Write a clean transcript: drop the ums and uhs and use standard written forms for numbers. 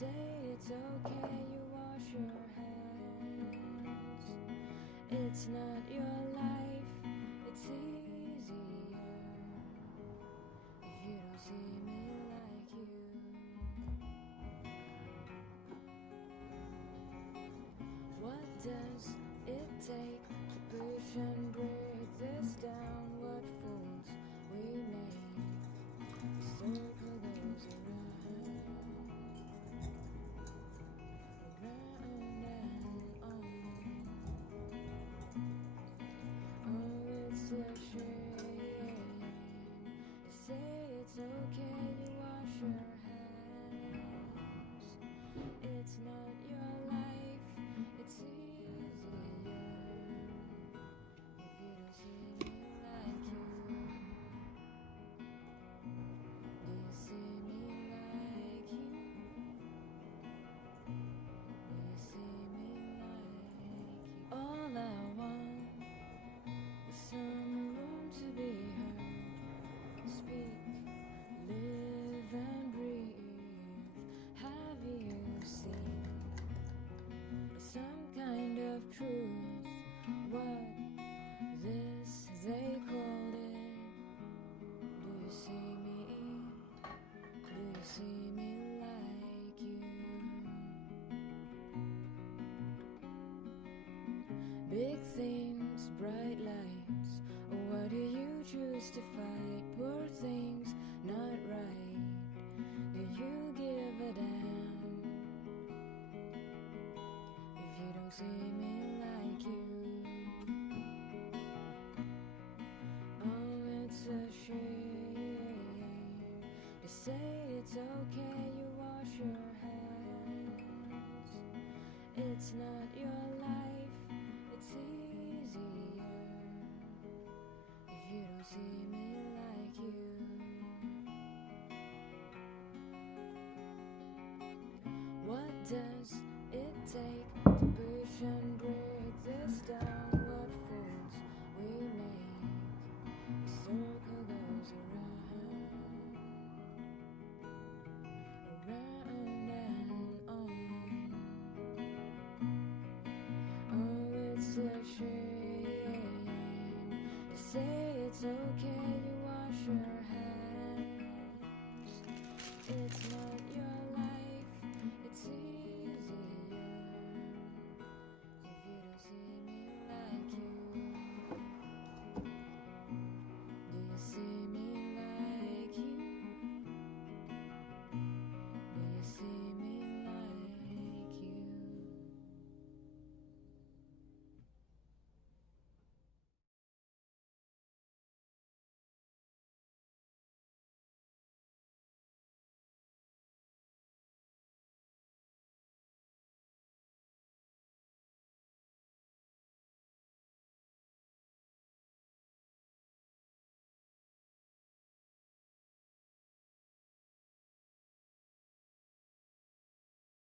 say it's okay, you wash your hands. It's not your life, it's easier if you don't see me like you. What does it take to push and break this down? What fools we make, the circle goes around, around and on. Oh, it's a shame to say it's okay, you wash your hands. It's not your life, it's easier if you don't see me like you. Do you see me like you? Do you see me like you? All I want is some room to be heard. Speak, live and breathe. Have you seen some kind of truth? What this they call it? Do you see me? Do you see me like you? Big things, bright lights. What do you choose to fight? Poor things, not right. Do you give a damn if you don't see me like you? Oh, it's a shame to say it's okay, you wash your hands. It's not your life, it's easier if you don't see me like you. What does it take to push and break this down? What fools we make, the circle goes around, around and on. Oh, it's a shame